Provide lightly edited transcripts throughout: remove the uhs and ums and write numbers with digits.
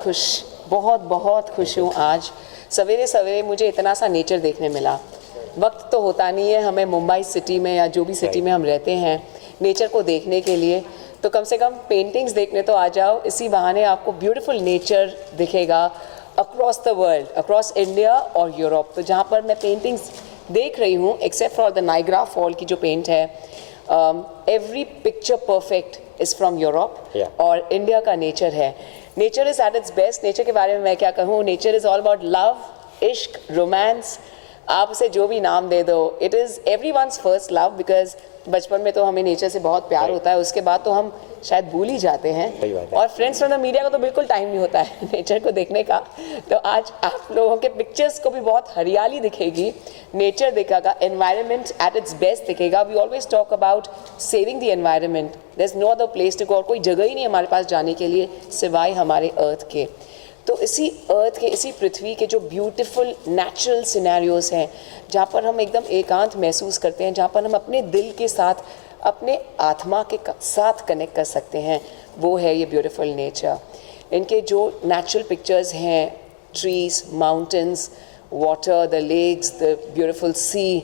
बहुत खुश हूँ आज। सवेरे सवेरे मुझे इतना सा नेचर देखने मिला। वक्त तो होता नहीं है हमें मुंबई सिटी में या जो भी सिटी में हम रहते हैं नेचर को देखने के लिए, तो कम से कम पेंटिंग्स देखने तो आ जाओ। इसी बहाने आपको ब्यूटीफुल नेचर दिखेगा across the world, across India और यूरोप। तो जहाँ पर मैं पेंटिंग्स देख रही हूँ, except for the Niagara fall की जो पेंट है, every picture perfect is from Europe और इंडिया का नेचर है। Nature is at its best. Nature के बारे में मैं क्या कहूँ, nature is all about love, इश्क, रोमांस, आप उसे जो भी नाम दे दो। It is every once first love, because बचपन में तो हमें नेचर से बहुत प्यार होता है, उसके बाद तो हम शायद भूल ही जाते हैं। और फ्रेंड्स फ्रॉम द मीडिया का तो बिल्कुल टाइम नहीं होता है नेचर को देखने का। तो आज आप लोगों के पिक्चर्स को भी बहुत हरियाली दिखेगी, नेचर दिखेगा, एनवायरनमेंट एट इट्स बेस्ट दिखेगा। We always talk about saving the environment, there is no other place to go, और कोई जगह ही नहीं हमारे पास जाने के लिए सिवाय हमारे अर्थ के। तो इसी अर्थ के, इसी पृथ्वी के जो ब्यूटीफुल नेचुरल सिनेरियोज हैं, जहाँ पर हम एकदम एकांत महसूस करते हैं, जहाँ पर हम अपने दिल के साथ, अपने आत्मा के साथ कनेक्ट कर सकते हैं, वो है ये ब्यूटीफुल नेचर। इनके जो नेचुरल पिक्चर्स हैं, trees, mountains, water, the lakes, the beautiful sea,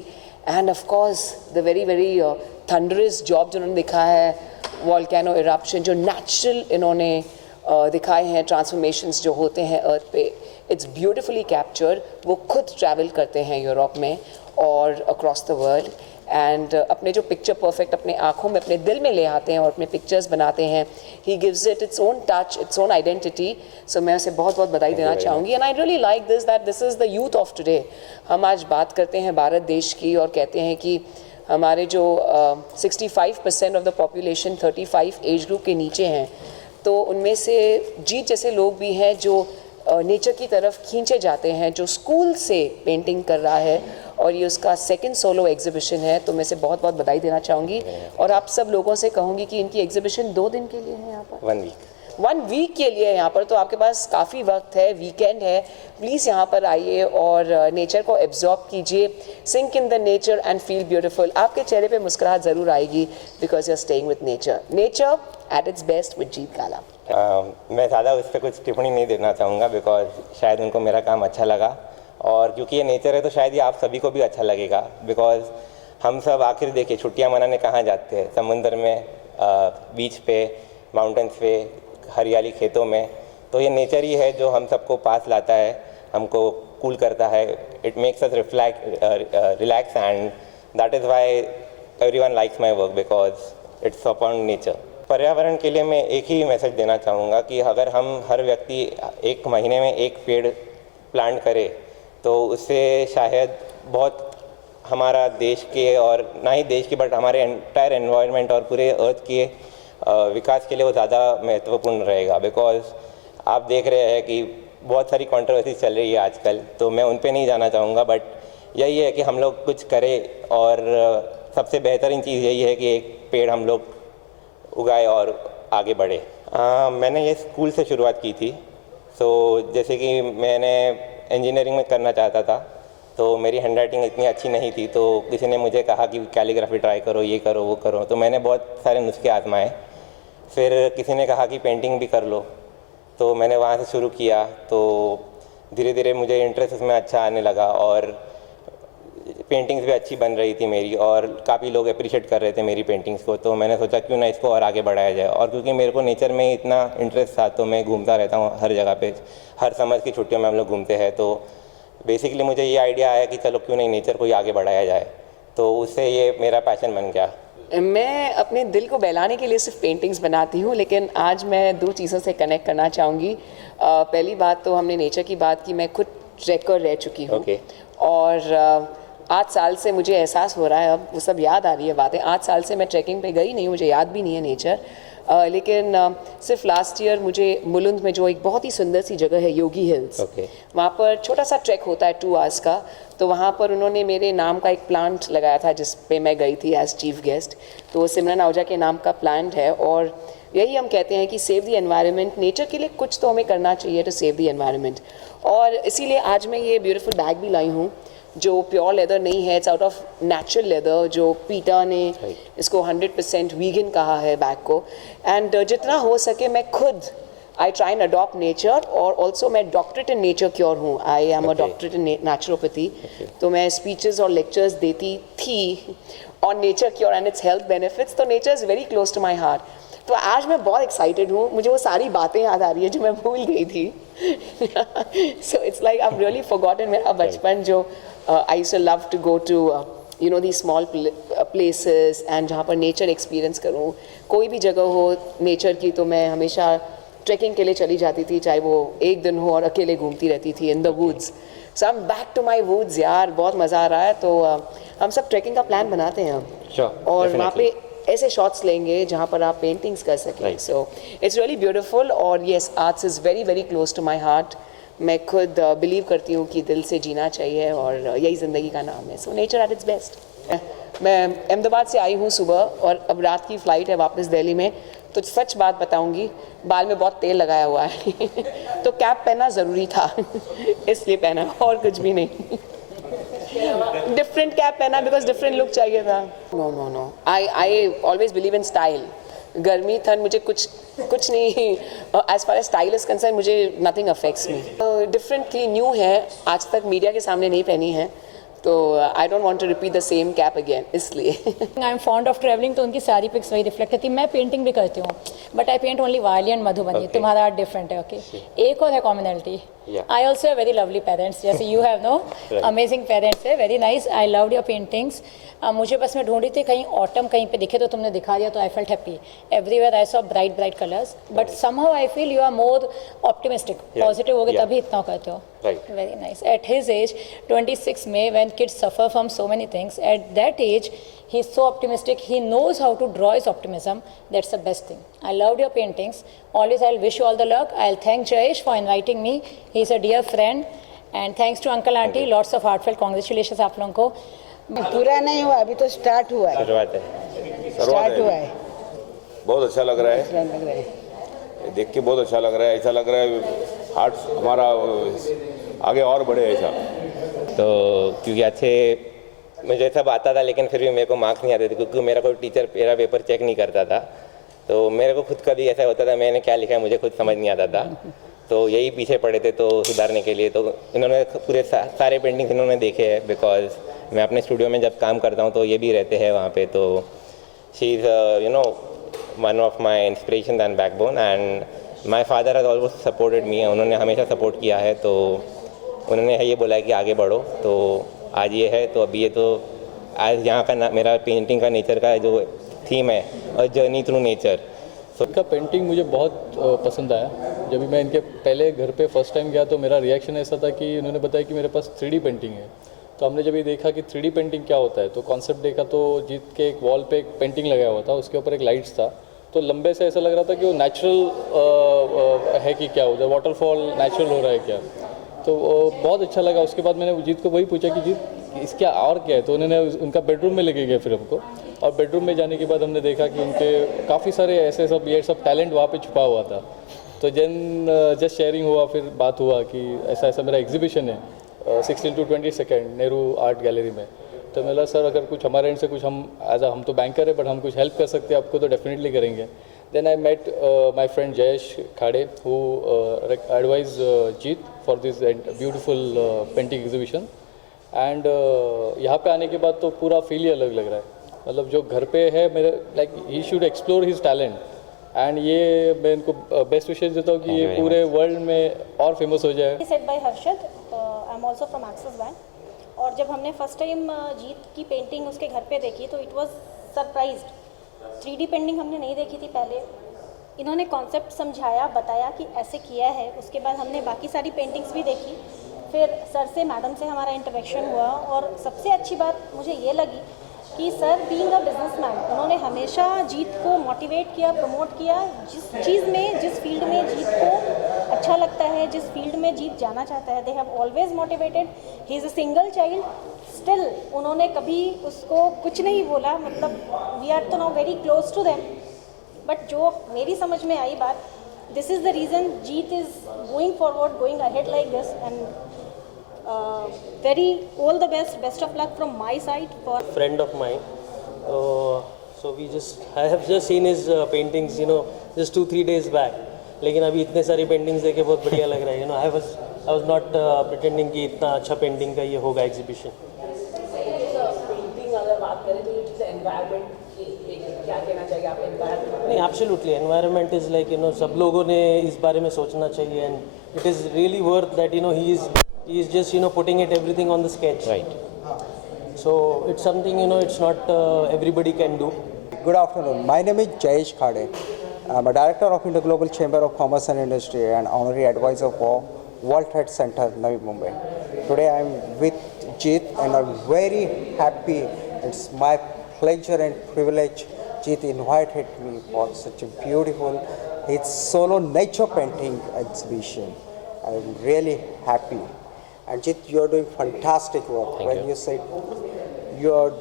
and of course the very very thunderous job जो उन्होंने दिखा है, वॉल्केनो इरप्शन, जो नेचुरल इन्होंने दिखाए हैं, ट्रांसफॉर्मेशंस जो होते हैं अर्थ पे, इट्स ब्यूटिफुली कैप्चर्ड। वो खुद ट्रैवल करते हैं यूरोप में और अक्रॉस द वर्ल्ड, एंड अपने जो पिक्चर परफेक्ट अपने आँखों में, अपने दिल में ले आते हैं और अपने पिक्चर्स बनाते हैं। He gives it its own touch, its own identity. So मैं उसे बहुत बहुत बधाई देना चाहूँगी। And I really like this, that this is the youth of today. हम आज बात करते हैं भारत देश की और कहते हैं कि हमारे जो 65% of the population 35 age group के नीचे हैं, तो उनमें से जीत जैसे लोग भी हैं जो नेचर की तरफ खींचे जाते हैं, जो स्कूल से पेंटिंग कर रहा है, और ये उसका सेकंड सोलो एग्जीबिशन है। तो मैं इसे बहुत बहुत बधाई देना चाहूँगी और आप सब लोगों से कहूँगी कि इनकी एग्जीबिशन 2 दिन के लिए है यहाँ पर, 1 वीक के लिए यहाँ पर। तो आपके पास काफ़ी वक्त है, वीकेंड है, प्लीज़ यहाँ पर आइए और नेचर को एब्जॉर्ब कीजिए, sink in the nature and feel beautiful. आपके चेहरे पे मुस्कुराहट ज़रूर आएगी, because you are staying with nature. Nature at its best with Jeet Kala. मैं ज़्यादा उस पर कुछ टिप्पणी नहीं देना चाहूँगा, बिकॉज शायद उनको मेरा काम अच्छा लगा, और क्योंकि ये नेचर है तो शायद ये आप सभी को भी अच्छा लगेगा। बिकॉज हम सब आखिर देखिए छुट्टियाँ मनाने कहाँ जाते हैं, समुंदर में, बीच पे, माउंटेन्स पे, हरियाली खेतों में। तो ये नेचर ही है जो हम सबको पास लाता है, हमको कूल करता है। It makes us relax, and that is why everyone likes my work, because it's upon nature. पर्यावरण के लिए मैं एक ही मैसेज देना चाहूँगा कि अगर हम हर व्यक्ति 1 महीने में 1 पेड़ प्लांट करे, तो उससे शायद बहुत हमारा देश के, और ना ही देश के, बट हमारे एंटायर एनवायरनमेंट और पूरे अर्थ के विकास के लिए वो ज़्यादा महत्वपूर्ण रहेगा। बिकॉज आप देख रहे हैं कि बहुत सारी कंट्रोवर्सी चल रही है आजकल, तो मैं उन पे नहीं जाना चाहूँगा, बट यही है कि हम लोग कुछ करें, और सबसे बेहतरीन चीज़ यही है कि एक पेड़ हम लोग उगाए और आगे बढ़े। मैंने ये स्कूल से शुरुआत की थी। सो जैसे कि मैंने इंजीनियरिंग में करना चाहता था, तो मेरी हैंडराइटिंग इतनी अच्छी नहीं थी, तो किसी ने मुझे कहा कि कैलीग्राफी ट्राई करो, ये करो, वो करो। तो मैंने बहुत सारे नुस्खे आजमाए। फिर किसी ने कहा कि पेंटिंग भी कर लो, तो मैंने वहाँ से शुरू किया। तो धीरे धीरे मुझे इंटरेस्ट उसमें अच्छा आने लगा, और पेंटिंग्स भी अच्छी बन रही थी मेरी, और काफ़ी लोग अप्रिशिएट कर रहे थे मेरी पेंटिंग्स को। तो मैंने सोचा क्यों ना इसको और आगे बढ़ाया जाए। और क्योंकि मेरे को नेचर में इतना इंटरेस्ट था, तो मैं घूमता रहता हूँ हर जगह पे। हर समर की छुट्टियों में हम लोग घूमते हैं। तो बेसिकली मुझे ये आइडिया आया कि चलो क्यों नहीं नेचर को ही आगे बढ़ाया जाए, तो उससे ये मेरा पैशन बन गया। मैं अपने दिल को बहलाने के लिए सिर्फ पेंटिंग्स बनाती हूँ, लेकिन आज मैं 2 चीज़ों से कनेक्ट करना चाहूँगी। पहली बात तो हमने नेचर की बात की, मैं खुद ट्रैकर रह चुकी हूँ। और 8 साल से मुझे एहसास हो रहा है, अब वो सब याद आ रही है बातें। 8 साल से मैं ट्रैकिंग पे गई नहीं, मुझे याद भी नहीं है नेचर। लेकिन सिर्फ लास्ट ईयर मुझे मुलुंद में जो एक बहुत ही सुंदर सी जगह है, योगी हिल्स, वहाँ पर छोटा सा ट्रैक होता है 2 आवर्स का। तो वहाँ पर उन्होंने मेरे नाम का एक प्लांट लगाया था, जिस पे मैं गई थी एज चीफ गेस्ट। तो सिमरन आहूजा के नाम का प्लांट है, और यही हम कहते हैं कि सेव द एनवायरनमेंट। नेचर के लिए कुछ तो हमें करना चाहिए टू सेव द एनवायरनमेंट। और इसीलिए आज मैं ये ब्यूटीफुल बैग भी लाई हूँ, जो प्योर लेदर नहीं है, it's out of natural leather, जो पीटा ने इसको 100% वीगन कहा है बैग को। एंड जितना हो सके मैं खुद I try and adopt nature, और ऑल्सो मैं डॉक्टरेट इन नेचर क्योर हूँ, I am a Okay. Doctorate in naturopathy. तो मैं स्पीचेस और लेक्चर्स देती थी on nature cure and its health benefits, तो nature is very close to my heart. तो आज मैं बहुत एक्साइटेड हूँ, मुझे वो सारी बातें याद आ रही है जो मैं भूल गई थी। So it's like I am really forgotten मेरा बचपन, जो I used to love to go to you know the small places and जहाँ पर नेचर एक्सपीरियंस करूँ। कोई भी जगह हो नेचर की तो मैं हमेशा ट्रैकिंग के लिए चली जाती थी, चाहे वो एक दिन हो, और अकेले घूमती रहती थी in the woods. So I am back to my woods यार, बहुत मज़ा आ रहा है। तो हम सब ट्रैकिंग का प्लान बनाते हैं हम, Sure, और वहाँ पे definitely. ऐसे शॉट्स लेंगे जहाँ पर आप पेंटिंग्स कर सकें। Right. So its really beautiful, और yes arts is very very close to my heart. मैं खुद बिलीव करती हूँ कि दिल से जीना चाहिए, और यही ज़िंदगी का नाम है। So nature at its best. मैं अहमदाबाद से आई हूँ सुबह, और अब रात की फ़्लाइट है वापस दिल्ली में। तो सच बात बताऊंगी, बाल में बहुत तेल लगाया हुआ है तो कैप पहनना ज़रूरी था इसलिए पहना, और कुछ भी नहीं। डिफरेंट कैप पहना बिकॉज डिफरेंट लुक चाहिए था। No no no, I always believe in style. गर्मी ठंड मुझे कुछ नहीं, as far as style is concern मुझे नथिंग अफेक्ट्स मी। डिफरेंट थी, न्यू है, आज तक मीडिया के सामने नहीं पहनी है, तो I don't want to repeat the same cap again, इसलिए। I am fond of travelling, तो उनकी सारी पिक्स वही रिफ्लेक्ट करती है। मैं पेंटिंग भी करती हूँ, but I paint only Warli and Madhubani. Okay. तुम्हारा आर्ट डिफरेंट है, ओके। एक और है commonality, Yeah. I also have very lovely parents, जैसे you have no amazing parents है, very nice. I loved your paintings. मुझे बस मैं ढूंढ रही थी कहीं ऑटम कहीं पे दिखे, तो तुमने दिखा दिया, तो I felt happy. Everywhere I saw bright bright colours, but somehow I feel you are more optimistic, Yeah. Positive हो गए Yeah. तभी इतना करते हो। Right. Very nice. At his age, 26 May, when kids suffer from so many things, at that age, he's so optimistic. He knows how to draw his optimism. That's the best thing. I loved your paintings. Always, I'll wish you all the luck. I'll thank Jayesh for inviting me. He's a dear friend. And thanks to Uncle Auntie. Lots of heartfelt congratulations आप लोगों को. पूरा नहीं हुआ, अभी तो start हुआ है। शुरुआत है। स्टार्ट हुआ है, बहुत अच्छा लग रहा है, दूसरा लग रहा है। देख के बहुत अच्छा लग रहा है। ऐसा लग रहा है हार्ट हमारा आगे और बढ़े ऐसा। तो क्योंकि अच्छे मुझे सब आता था, लेकिन फिर भी मेरे को मार्क्स नहीं आते थे, क्योंकि मेरा कोई टीचर मेरा पेपर चेक नहीं करता था। तो मेरे को खुद कभी ऐसा होता था, मैंने क्या लिखा है मुझे खुद समझ नहीं आता था। तो यही पीछे पड़े थे तो सुधारने के लिए। तो इन्होंने पूरे सारे पेंटिंग्स इन्होंने देखे हैं, बिकॉज मैं अपने स्टूडियो में जब काम करता हूँ तो ये भी रहते हैं वहाँ पे। तो she is you know one of my inspiration and backbone, and my father has always supported me. उन्होंने हमेशा सपोर्ट किया है, तो उन्होंने ये बोला है कि आगे बढ़ो। तो आज ये है, तो अभी ये तो आज यहाँ का मेरा पेंटिंग का नेचर का जो थीम है, और जर्नी थ्रू नेचर। इनका पेंटिंग मुझे बहुत पसंद आया। जब भी मैं इनके पहले घर पे फर्स्ट टाइम गया तो मेरा रिएक्शन ऐसा था कि उन्होंने बताया कि मेरे पास 3D पेंटिंग है। तो हमने जब ये देखा कि 3D पेंटिंग क्या होता है, तो कॉन्सेप्ट देखा, तो जीत के एक वॉल पे एक पेंटिंग लगाया हुआ था, उसके ऊपर एक लाइट्स था। तो लंबे से ऐसा लग रहा था कि वो नेचुरल है कि क्या उधर वाटरफॉल नेचुरल हो रहा है क्या। तो बहुत अच्छा लगा। उसके बाद मैंने जीत को वही पूछा कि जीत इसका और क्या है, तो उन्होंने उनका बेडरूम में लेके गए फिर हमको। और बेडरूम में जाने के बाद हमने देखा कि उनके काफ़ी सारे ऐसे सब ये सब टैलेंट वहाँ पे छुपा हुआ था। तो जस्ट शेयरिंग हुआ, फिर बात हुआ कि ऐसा ऐसा मेरा एग्जीबिशन है 16 to 22 नेहरू आर्ट गैलरी में। तो मैं बोला सर अगर कुछ हमारे एंड से कुछ हम तो बैंकर है, बट हम कुछ हेल्प कर सकते हैं आपको तो डेफिनेटली करेंगे। Then I met my friend Jayesh Khade who advise Jeet for this beautiful painting exhibition. And यहाँ पे आने के बाद तो पूरा फील ही अलग लग रहा है। मतलब जो घर पे है मेरे, like he should explore his talent. And ये मैं इनको बेस्ट विशेष देता हूँ कि ये पूरे वर्ल्ड में और फेमस हो जाए। Set by Harshad, I am also from Axis Bank. और जब हमने फर्स्ट टाइम जीत की पेंटिंग उसके घर पे देखी तो it was surprised. 3D painting हमने नहीं देखी थी पहले। इन्होंने कॉन्सेप्ट समझाया, बताया कि ऐसे किया है। उसके बाद हमने बाकी सारी पेंटिंग्स भी देखी। फिर सर से मैडम से हमारा इंटरेक्शन हुआ, और सबसे अच्छी बात मुझे ये लगी कि सर बीइंग अ बिजनेसमैन उन्होंने हमेशा जीत को मोटिवेट किया, प्रमोट किया। जिस चीज़ में, जिस फील्ड में जीत को अच्छा लगता है, जिस फील्ड में जीत जाना चाहता है, they have always motivated. He is a single child, still उन्होंने कभी उसको कुछ नहीं बोला। मतलब वी आर तो now very close to them. But जो मेरी समझ में आई बात, this is the reason Jeet is going forward, going ahead like this. And very all the best of luck from my side for friend of mine. So I have just seen his paintings, just 2-3 days back. लेकिन अभी इतने सारी paintings देखे बहुत बढ़िया लग रहा है। आई वाज नॉट प्रिटेंडिंग कि इतना अच्छा पेंटिंग का ये होगा एग्जीबिशन। पेंटिंग अगर बात करें तो ये चीज़ एनवायरनमेंट की क्या कहना चाहिए आप एनवायरनमेंट? नहीं, एब्सोल्युटली एनवायरनमेंट इज़ लाइक सब लोगों ने इस बारे में सोचना चाहिए and it is really worth that he is just putting it everything on the sketch, right? So it's something, it's not everybody can do. Good afternoon. My name is Jayesh Khade. I'm a director of Indo Global Chamber of Commerce and Industry and honorary advisor for World Trade Center, Navi Mumbai. Today I'm with Jeet and I'm very happy. It's my pleasure and privilege. Jeet invited me for such a beautiful, his solo nature painting exhibition. I'm really happy. And Jeet, you're doing fantastic work. When you said you're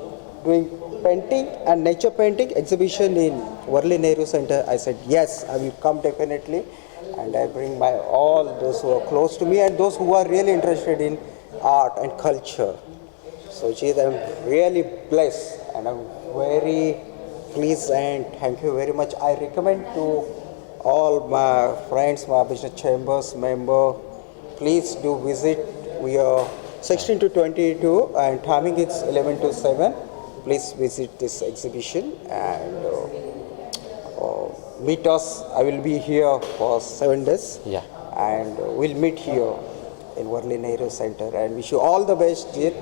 doing painting and nature painting exhibition in Worli Nehru Center, I said yes, I will come definitely, and I bring my all those who are close to me and those who are really interested in art and culture. So Jeet, I'm really blessed and I'm very pleased and thank you very much. I recommend to all my friends, my business chambers member, please do visit. We are 16 to 22 and timing is 11 to 7. Please visit this exhibition and meet us. I will be here for 7 days. Yeah. And we'll meet here in Worli Nehru Center and wish you all the best, Jeet.